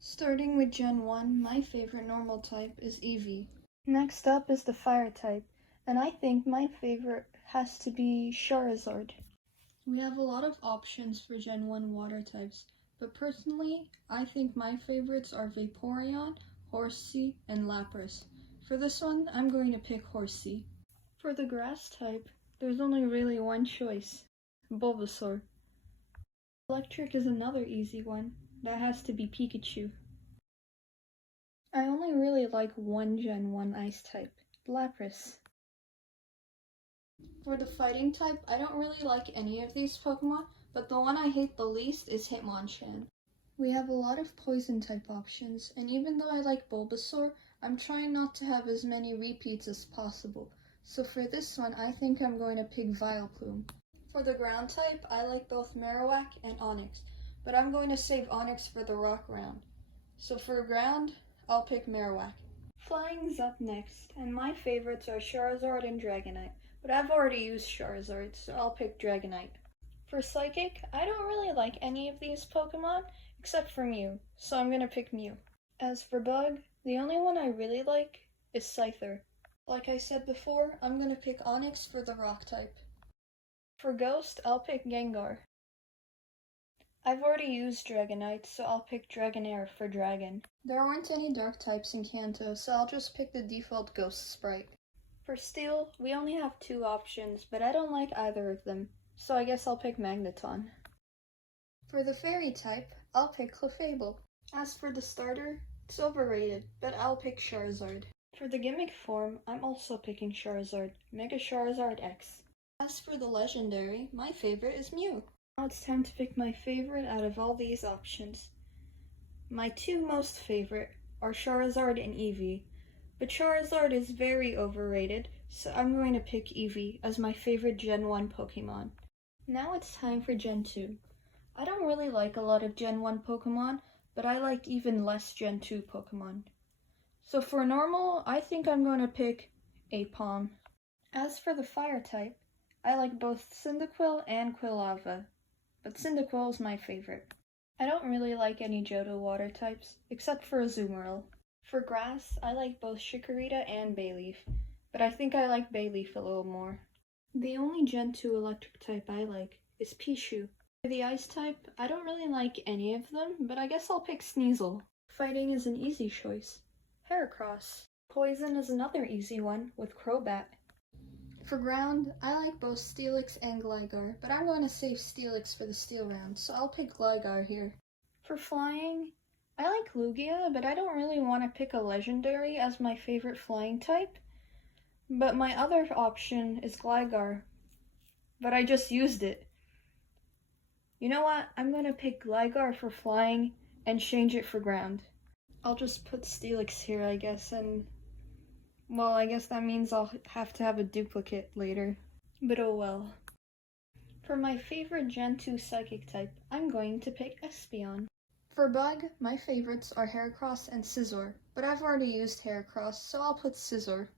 Starting with Gen 1, my favorite normal type is Eevee. Next up is the fire type, and I think my favorite has to be Charizard. We have a lot of options for Gen 1 water types, but personally, I think my favorites are Vaporeon, Horsea, and Lapras. For this one, I'm going to pick Horsea. For the grass type, there's only really one choice, Bulbasaur. Electric is another easy one. That has to be Pikachu. I only really like one Gen 1 ice type, Lapras. For the fighting type, I don't really like any of these Pokemon, but the one I hate the least is Hitmonchan. We have a lot of poison type options, and even though I like Bulbasaur, I'm trying not to have as many repeats as possible. So for this one, I think I'm going to pick Vileplume. For the ground type, I like both Marowak and Onix, but I'm going to save Onix for the rock round. So for ground, I'll pick Marowak. Flying's up next, and my favorites are Charizard and Dragonite, but I've already used Charizard, so I'll pick Dragonite. For Psychic, I don't really like any of these Pokemon, except for Mew, so I'm gonna pick Mew. As for Bug, the only one I really like is Scyther. Like I said before, I'm gonna pick Onix for the rock type. For Ghost, I'll pick Gengar. I've already used Dragonite, so I'll pick Dragonair for Dragon. There aren't any dark types in Kanto, so I'll just pick the default Ghost sprite. For Steel, we only have two options, but I don't like either of them, so I guess I'll pick Magneton. For the Fairy type, I'll pick Clefable. As for the starter, it's overrated, but I'll pick Charizard. For the gimmick form, I'm also picking Charizard, Mega Charizard X. As for the legendary, my favorite is Mew. Now it's time to pick my favorite out of all these options. My two most favorite are Charizard and Eevee, but Charizard is very overrated, so I'm going to pick Eevee as my favorite Gen 1 Pokemon. Now it's time for Gen 2. I don't really like a lot of Gen 1 Pokemon, but I like even less Gen 2 Pokemon. So for normal, I think I'm going to pick Aipom. As for the fire type, I like both Cyndaquil and Quilava, but Cyndaquil is my favorite. I don't really like any Johto water types, except for Azumarill. For grass, I like both Chikorita and Bayleaf, but I think I like Bayleaf a little more. The only Gen 2 electric type I like is Pichu. For the ice type, I don't really like any of them, but I guess I'll pick Sneasel. Fighting is an easy choice. Heracross. Poison is another easy one with Crobat. For ground, I like both Steelix and Gligar, but I'm going to save Steelix for the steel round, so I'll pick Gligar here. For flying, I like Lugia, but I don't really want to pick a legendary as my favorite flying type. But my other option is Gligar, but I just used it. You know what? I'm going to pick Gligar for flying and change it for ground. I'll just put Steelix here, I guess, and well, I guess that means I'll have to have a duplicate later. But oh well. For my favorite Gen 2 Psychic type, I'm going to pick Espeon. For Bug, my favorites are Heracross and Scizor, but I've already used Heracross, so I'll put Scizor.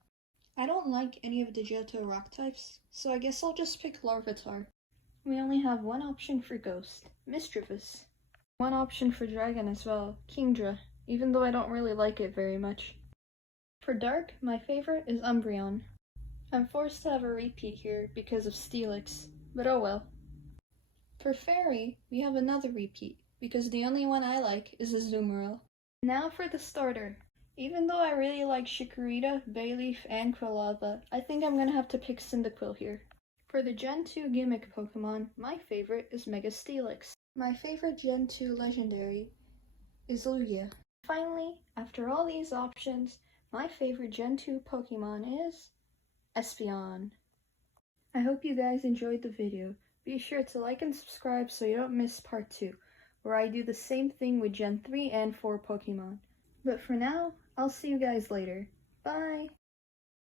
I don't like any of the Johto rock types, so I guess I'll just pick Larvitar. We only have one option for Ghost, Misdreavus. One option for Dragon as well, Kingdra, even though I don't really like it very much. For Dark, my favorite is Umbreon. I'm forced to have a repeat here because of Steelix, but oh well. For Fairy, we have another repeat, because the only one I like is Azumarill. Now for the starter. Even though I really like Chikorita, Bayleaf, and Quilava, I think I'm gonna have to pick Cyndaquil here. For the Gen 2 gimmick Pokemon, my favorite is Mega Steelix. My favorite Gen 2 legendary is Lugia. Finally, after all these options, my favorite Gen 2 Pokemon is Espeon. I hope you guys enjoyed the video. Be sure to like and subscribe so you don't miss part 2, where I do the same thing with Gen 3 and 4 Pokemon. But for now, I'll see you guys later. Bye!